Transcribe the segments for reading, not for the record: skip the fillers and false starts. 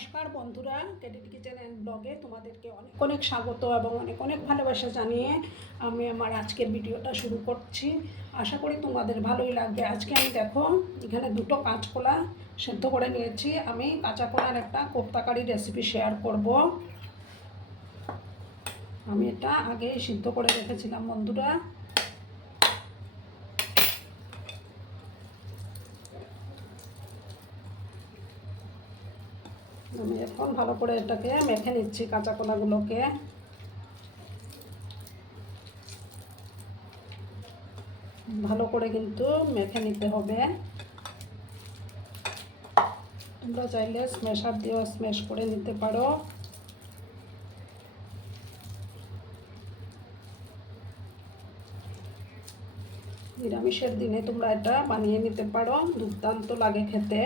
নমস্কার বন্ধুরা, cadet kitchen and ব্লগে তোমাদেরকে অনেক অনেক স্বাগত এবং অনেক অনেক ভালোবাসা জানিয়ে আমি আমার আজকের ভিডিওটা শুরু করছি। আশা করি তোমাদের ভালোই লাগবে। আজকে আমি দেখো এখানে দুটো কাঁচকলা সেদ্ধ করে নিয়েছি। আমি কাঁচা কলার একটা কোপ্তা কারি রেসিপি শেয়ার করব। আমি এটা আগেই সিদ্ধ করে রেখেছিলাম বন্ধুরা। আমি এখন ভালো করে এটাকে মেখে নিচ্ছি কাঁচা কলাগুলোকে। ভালো করে কিন্তু মেখে নিতে হবে। তোমরা চাইলে স্ম্যাশার দিয়েও স্ম্যাশ করে নিতে পারো। নিরামিষের দিনে তোমরা এটা বানিয়ে নিতে পারো, দুর্দান্ত লাগে খেতে।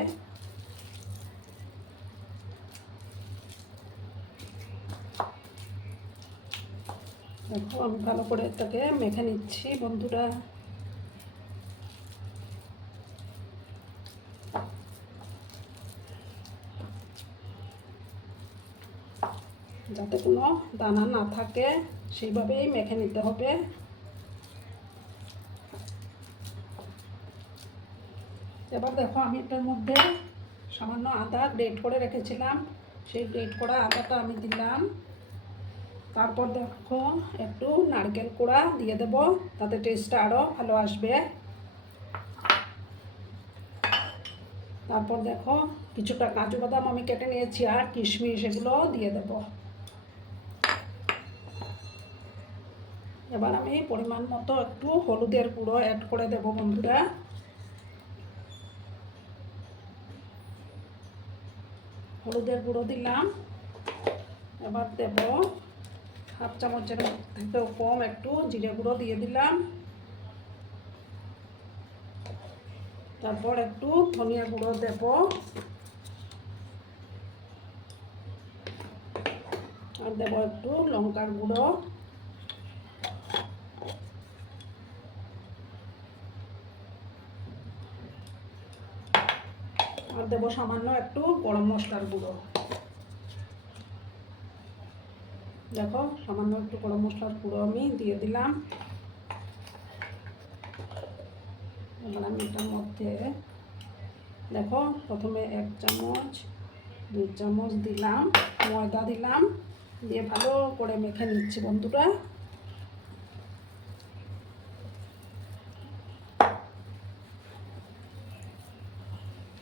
দেখো আমি ভালো করে এটাকে মেখে নিচ্ছি বন্ধুরা। যাতে কোনো দানা না থাকে সেইভাবেই মেখে নিতে হবে। এবার দেখো আমি এটার মধ্যে সামান্য আদা গ্রেট করে রেখেছিলাম, সেই গ্রেট করা আদাটা আমি দিলাম। তারপর দেখো একটু নারকেল কোড়া দিয়ে দেবো, তাতে টেস্টটা আরও ভালো আসবে। তারপর দেখো কিছুটা কাজু বাদাম আমি কেটে নিয়েছি আর কিশমিশ, এগুলো দিয়ে দেব। এবার আমি পরিমাণ মতো একটু হলুদের গুঁড়ো অ্যাড করে দেব বন্ধুরা। হলুদের গুঁড়ো দিলাম। এবার দেব হাফ চামচের থেকেও কম একটু জিরে গুঁড়ো দিয়ে দিলাম। তারপর একটু ধনিয়া গুঁড়ো দেব। আর দেব একটু লঙ্কার গুঁড়ো। আর দেব সামান্য একটু গরম মশলার গুঁড়ো। দেখো সামান্য একটু গরম মশলার গুঁড়ো আমি দিয়ে দিলাম। এবার আমি এটার মধ্যে দেখো প্রথমে 1 চামচ 2 চামচ দিলাম ময়দা দিলাম, দিয়ে ভালো করে মেখে নিচ্ছি বন্ধুরা।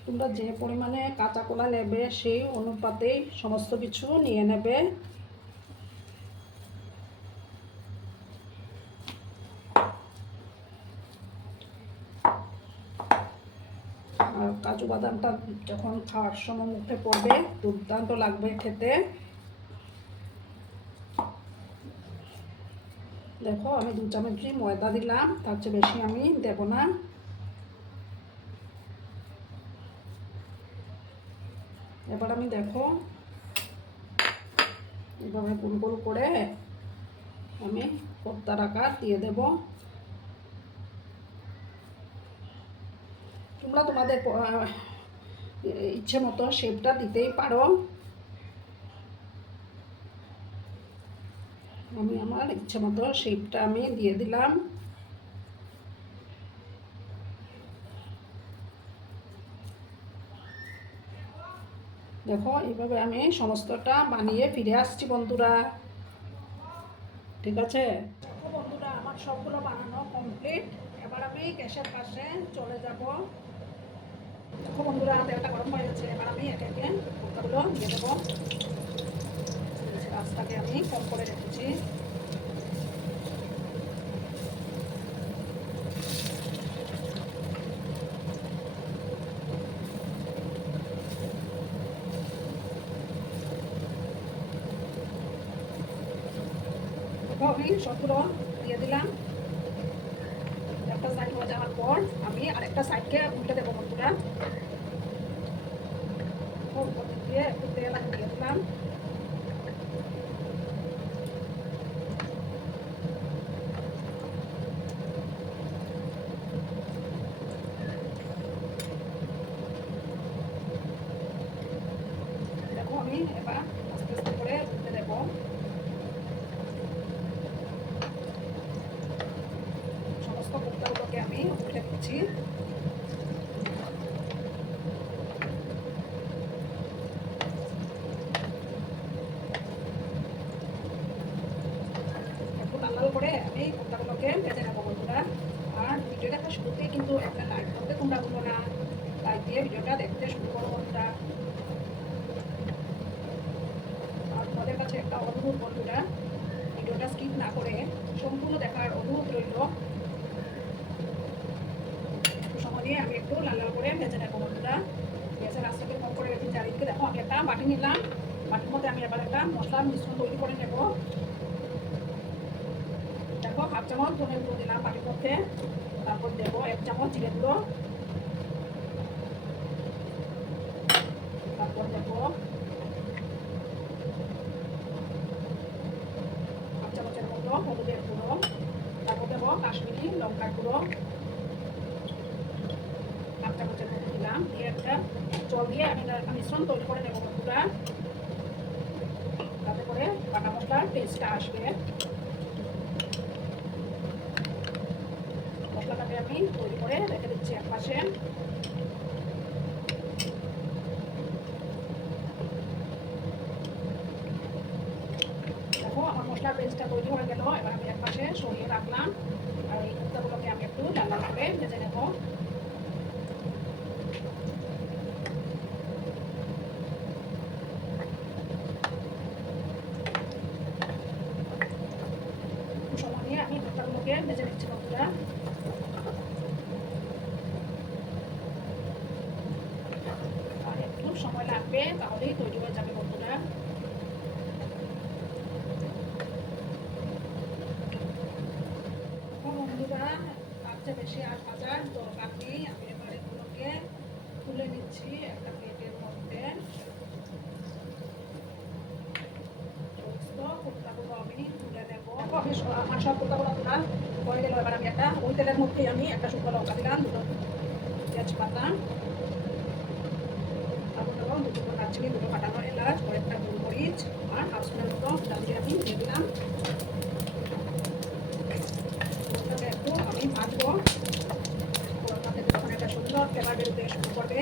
তোমরা যে পরিমাণে কাঁচা কলা নেবে সেই অনুপাতেই সমস্ত কিছু নিয়ে নেবে। আর কাজু বাদামটা যখন খাওয়ার সময় মুখে পড়বে দুর্দান্ত লাগবে খেতে। দেখো আমি 2 চামচই ময়দা দিলাম, তার চেয়ে বেশি আমি দেব না। এবার আমি দেখো এভাবে গোল গোল করে আমি কোপ্তার আকার দিয়ে দেব। তোমরা তোমাদের ইচ্ছে মতো শেপটা দিতেই পারো। আমি আমার ইচ্ছে মতো শেপটা আমি দিয়ে দিলাম। দেখো এইভাবে আমি সমস্তটা বানিয়ে ফিরে আসছি বন্ধুরা। ঠিক আছে বন্ধুরা, আমার সবগুলো বানানো কমপ্লিট। এবার আমি গ্যাসের পাশে চলে যাব। দেখো বন্ধুরা তেলটা গরম হয়ে গেছে। এবার আমি একে একে কোপ্তাগুলো দিয়ে দেবো। আঁচটাকে আমি কম করে রেখেছি। আমি সবগুলো দিয়ে দিলাম। একটা সাইড হয়ে যাওয়ার পর আমি আরেকটা সাইডকে উল্টে দেবো বন্ধুরা। দিয়ে একটু তেল দিয়ে দিলাম। দেখো আমি এবার আস্তে আস্তে করে উঠতে দেবো। সমস্ত কোপ্তাগুলোকে আমি উল্টে দিচ্ছি। একটু লাল লাল করে আমি কোপ্তাগুলোকে ভেজে নেবো বন্ধুরা। আর ভিডিও দেখা শুরুতেই কিন্তু একটা লাইক করতে তোমরা ভুলো না, লাইক দিয়ে ভিডিওটা দেখতে শুরু করো বন্ধুরা। আর তোমাদের কাছে একটা অনুরোধ বন্ধুরা, ভিডিওটা স্কিপ না করে সম্পূর্ণ দেখার অনুরোধ রইল। সময় দিয়ে আমি একটু লাল লাল করে ভেজে নেবো বন্ধুরা। গ্যাসের আঁচটাকে কম করে রেখে চারিদিকে দেখো আমি একটা বাটি নিলাম। বাটির মধ্যে আমি এবার একটা মশলার মিশ্রণ তৈরি করে নেব। দেখো হাফ চামচ ধনে গুঁড়ো দিলাম বাটির মধ্যে, তারপর দেবো 1 চামচ জিরে গুঁড়ো, তারপর দেবো হাফ চামচের মতো হলুদের গুঁড়ো, তারপর দেবো কাশ্মীরি লঙ্কার গুঁড়ো হাফ চামচের মতো দিলাম। দিয়ে একটা জল দিয়ে আমি মিশ্রণ তৈরি করে নেবো বন্ধুরা, তাতে করে বাটা মশলার টেস্টটা আসবে। মশলাটাকে আমি তৈরি করে রেখে দিচ্ছি এক পাশে। দেখো আমার মশলার পেস্টটা তৈরি হয়ে গেল। এবার আমি এক পাশে সরিয়ে রাখলাম। আর এই কোপ্তাগুলোকে আমি একটু লাল লাল করে ভেজে নেব। সময় নিয়ে আমি কোপ্তাগুলোকে ভেজে নিচ্ছি বন্ধুরা। আর একটু সময় লাগবে, তাহলেই তৈরি হয়ে যাবে বন্ধুরা। বন্ধুরা তার চেয়ে বেশি আর ভাজার দরকার নেই। আমি এবার এগুলোকে তুলে নিচ্ছি একটা প্লেটের মধ্যে। কোপ্তাগুলো আমি তুলে নেবো। আমার সব কোপ্তাগুলো তোলা হয়ে গেল। এবার আমি একটা ওই তেলের মধ্যেই আমি একটা শুকনো লঙ্কা দিলাম, দুটো তেজপাতা, তারপর দেবো দুটো দারচিনি, দুটো ফাটানো এলাচ, কয়েকটা গোলমরিচ আর হাফ স্পুনের মতো দারচিনি আমি দিয়ে দিলাম। একটু আমি ভাজবো। যখন একটা সুন্দর ফ্লেভার বেরোতে শুরু করবে,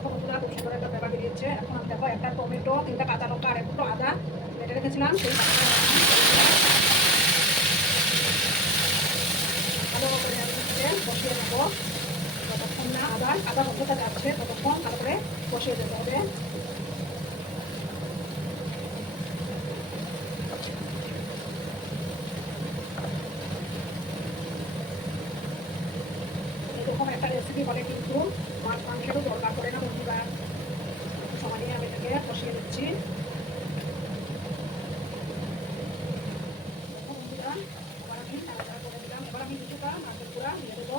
খুব সুন্দর একটা ফ্লেভার বেরিয়েছে। এখন আমি দেখো একটা টমেটো, 3টা কাঁচা লঙ্কা আর একটু আদা বেটে রেখেছিলাম, সেই ভালো করে আমি কষিয়ে নেবো। যতক্ষণ না আদার কাঁচা গন্ধটা যাচ্ছে ততক্ষণ ভালো করে কষিয়ে যেতে হবে। এরকম একটা রেসিপি বলে কিন্তু মাছ মাংসেরও দরকার পড়ে না বন্ধুরা। সময় নিয়ে আমি এটাকে কষিয়ে দিচ্ছি। বন্ধুরা এবার আমি নাড়াচাড়া করে দিলাম। এবার আমি কিছুটা নারকেল গুঁড়া দিয়ে দেবো।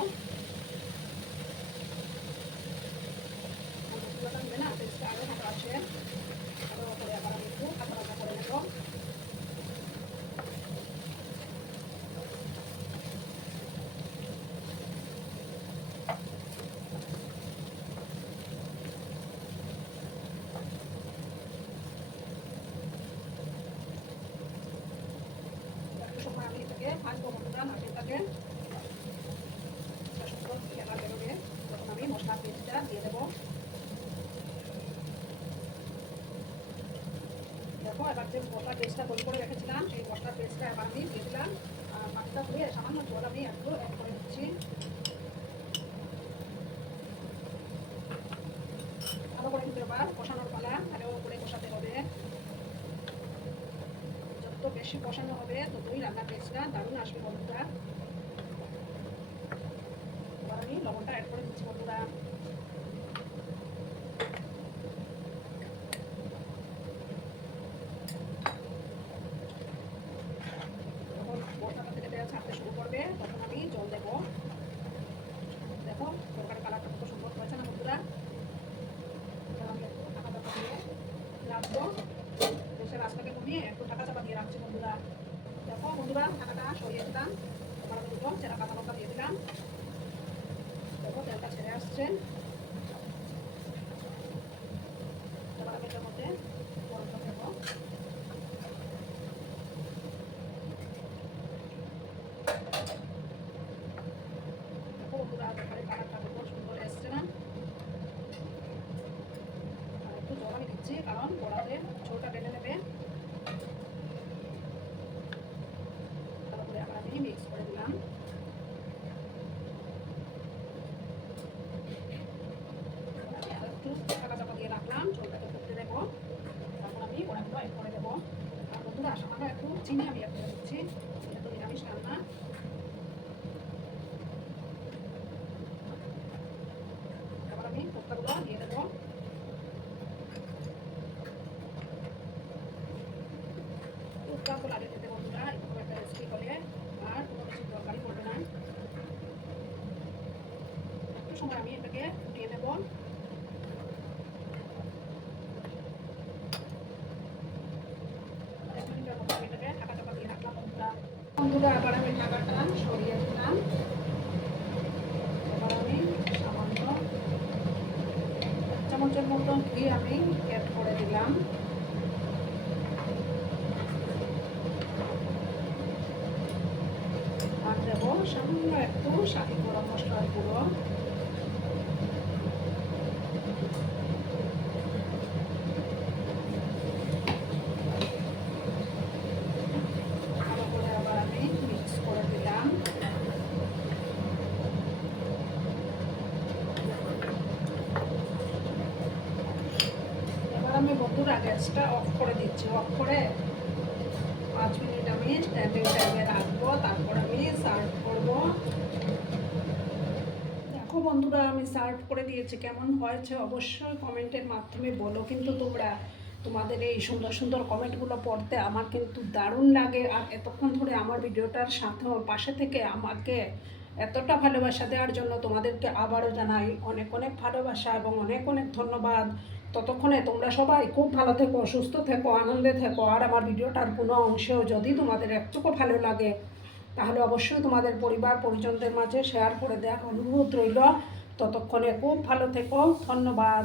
নারকেল গুঁড়াটা দিলে না টেস্টটা আরও ভালো আসে। ভালো করে আবার আমি একটু হালকা হালকা করে নেবো। সময় আমি এটাকে ভাজবো বন্ধুরা। নারকেলটাকে সুন্দর ফ্লেভার বেরোবে তখন আমি মশলা পেস্টটা দিয়ে দেবো। দেখো এবার যে মশলা পেস্টটা তৈরি করে রেখেছিলাম সেই মশলা পেস্টটা এবার আমি দিয়ে দিলাম। পানিটা ধুয়ে সামান্য জল আমি একটু অ্যাড করে দিচ্ছি। ভালো করে কিন্তু এবার কষানোর পালা, ভালো করে কষাতে হবে। যত বেশি কষানো হবে ততই রান্নার টেস্টটা দারুণ আসবে বন্ধুরা। এবার আমি লবণটা অ্যাড করে দিচ্ছি বন্ধুরা। যখন মশলাটা থেকে তেল ছাড়তে শুরু করবে তখন আমি জল দেবো। দেখো তরকারি কালারটা কত সুন্দর হয়েছে না বন্ধুরা। আমি একটু ঢাকা চাপা দিয়ে রাখবো। গ্যাসের আঁচটাকে কমিয়ে একটু ঢাকা চাপা দিয়ে রাখছি বন্ধুরা। দেখো বন্ধুরা ঢাকাটা সরিয়ে দিলাম। আসছে। এবার আমি এটার মধ্যে বড়টা দেবো। বন্ধুরা তরকারি কালারটা খুব সুন্দর এসছে না? আর একটু জল আমি দিচ্ছি কারণ বড়াতে ঝোলটা টেনে নেবে। ভালো করে আবার আমি মিক্স করে দিলাম। আমি আর একটু ঢাকা চাপা দিয়ে রাখলাম, ঝোলটাকে ফুটতে দেবো। তারপর আমি বড়াগুলো অ্যাড করে দেবো। আর বন্ধুরা সামান্য একটু চিনি আমি অ্যাড করে দিচ্ছি, এটা তো নিরামিষ রান্না। এবার আমি কোপ্তাগুলো দিয়ে দেবো। কোপ্তাগুলো লাগে খেতে বন্ধুরা, এরকম একটা রেসিপি হলে আর কোনো কিছু দরকারই পড়বে না। একটু সময় আমি এটাকে ফুটিয়ে নেব। এক মিনিটের মতো আমি এটাকে ঢাকা চাপা দিয়ে রাখলাম বন্ধুরা। এবার আমি ঢাকাটা সরিয়ে দিলাম। এবার আমি সামান্য 1 চামচের মতো ঘি আমি অ্যাড করে দিলাম। আর দেবো সামান্য একটু শাহি গরম মশলার গুঁড়ো। ভালো করে আবার আমি মিক্স করে দিলাম। এবার আমি বন্ধুরা গ্যাসটা অফ করে দিচ্ছি। অফ করে 5 মিনিট আমি স্ট্যান্ডিং টাইমে রাখবো, তারপর আমি সার্ভ করবো। দেখো বন্ধুরা আমি সার্ভ করে দিয়েছি, কেমন হয়েছে অবশ্যই কমেন্টের মাধ্যমে বলো। কিন্তু তোমরা তোমাদের এই সুন্দর সুন্দর কমেন্টগুলো পড়তে আমার কিন্তু দারুণ লাগে। আর এতক্ষণ ধরে আমার ভিডিওটার সাথে পাশে থেকে আমাকে এতটা ভালোবাসা দেওয়ার জন্য তোমাদেরকে আবারও জানাই অনেক অনেক ভালোবাসা এবং অনেক অনেক ধন্যবাদ। ততক্ষণে তোমরা সবাই খুব ভালো থেকো, সুস্থ থেকো, আনন্দে থেকো। আর আমার ভিডিওটার কোনো অংশেও যদি তোমাদের একটুকু ভালো লাগে তাহলে অবশ্যই তোমাদের পরিবার পরিজনদের মাঝে শেয়ার করে দেওয়ার অনুরোধ রইল। ততক্ষণে খুব ভালো থেকো, ধন্যবাদ।